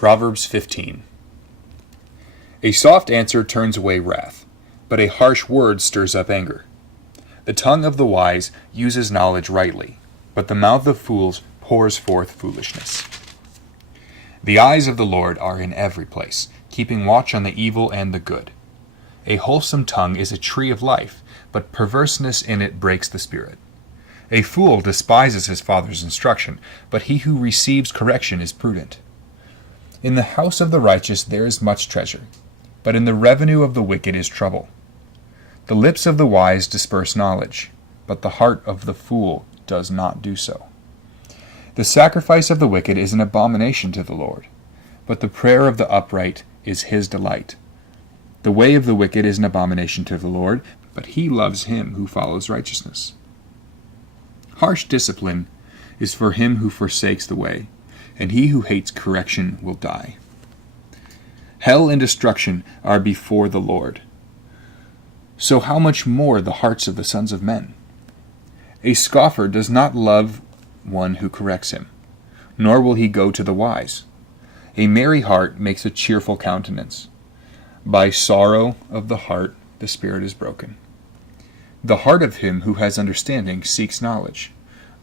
Proverbs 15. A soft answer turns away wrath, but a harsh word stirs up anger. The tongue of the wise uses knowledge rightly, but the mouth of fools pours forth foolishness. The eyes of the Lord are in every place, keeping watch on the evil and the good. A wholesome tongue is a tree of life, but perverseness in it breaks the spirit. A fool despises his father's instruction, but he who receives correction is prudent. In the house of the righteous there is much treasure, but in the revenue of the wicked is trouble. The lips of the wise disperse knowledge, but the heart of the fool does not do so. The sacrifice of the wicked is an abomination to the Lord, but the prayer of the upright is his delight. The way of the wicked is an abomination to the Lord, but he loves him who follows righteousness. Harsh discipline is for him who forsakes the way, and he who hates correction will die. Hell and destruction are before the Lord. So how much more the hearts of the sons of men? A scoffer does not love one who corrects him, nor will he go to the wise. A merry heart makes a cheerful countenance. By sorrow of the heart the spirit is broken. The heart of him who has understanding seeks knowledge,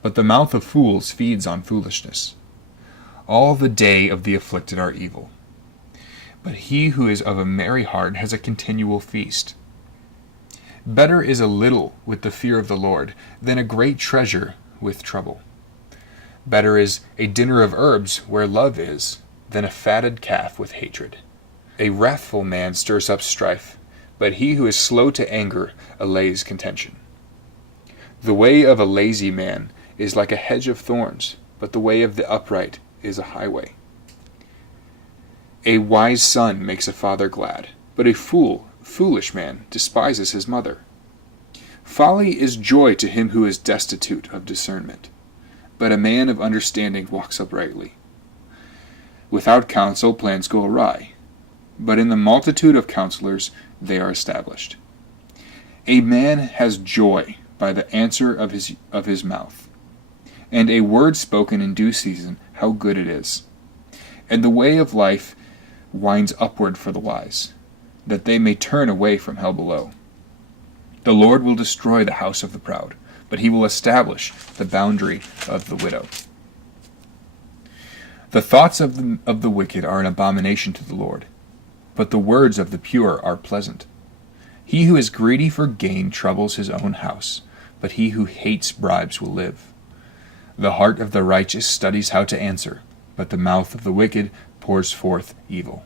but the mouth of fools feeds on foolishness. All the day of the afflicted are evil, but he who is of a merry heart has a continual feast. Better is a little with the fear of the Lord than a great treasure with trouble. Better is a dinner of herbs where love is than a fatted calf with hatred. A wrathful man stirs up strife, but he who is slow to anger allays contention. The way of a lazy man is like a hedge of thorns, but the way of the upright is a highway. A wise son makes a father glad, but a foolish man despises his mother. Folly is joy to him who is destitute of discernment, but a man of understanding walks uprightly. Without counsel plans go awry, but in the multitude of counselors they are established. A man has joy by the answer of his mouth, and a word spoken in due season, how good it is. And the way of life winds upward for the wise, that they may turn away from hell below. The Lord will destroy the house of the proud, but he will establish the boundary of the widow. The thoughts of the wicked are an abomination to the Lord, but the words of the pure are pleasant. He who is greedy for gain troubles his own house, but he who hates bribes will live. The heart of the righteous studies how to answer, but the mouth of the wicked pours forth evil.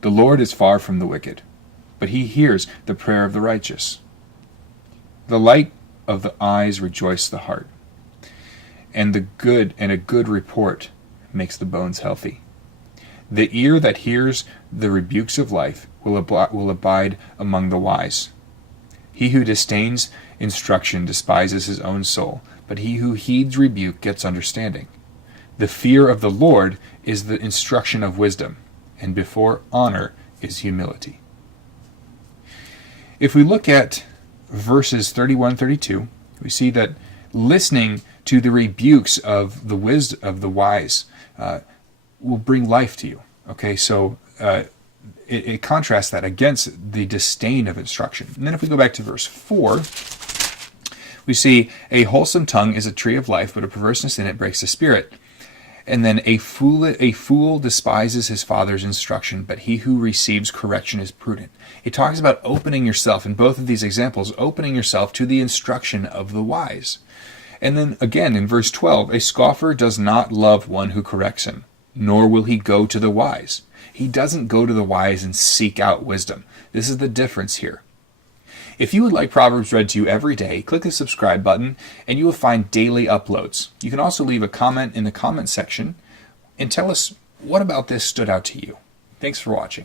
The Lord is far from the wicked, but he hears the prayer of the righteous. The light of the eyes rejoices the heart, and a good report makes the bones healthy. The ear that hears the rebukes of life will abide among the wise. He who disdains instruction despises his own soul, but he who heeds rebuke gets understanding. The fear of the Lord is the instruction of wisdom, and before honor is humility. If we look at verses 31-32, we see that listening to the rebukes of the wisdom of the wise will bring life to you. Okay, so it contrasts that against the disdain of instruction. And then if we go back to verse 4, we see a wholesome tongue is a tree of life, but a perverseness in it breaks the spirit. And then a fool despises his father's instruction, but he who receives correction is prudent. It talks about opening yourself, in both of these examples, opening yourself to the instruction of the wise. And then again in verse 12, a scoffer does not love one who corrects him, nor will he go to the wise. He doesn't go to the wise and seek out wisdom. This is the difference here. If you would like Proverbs read to you every day, click the subscribe button and you will find daily uploads. You can also leave a comment in the comment section and tell us what about this stood out to you. Thanks for watching.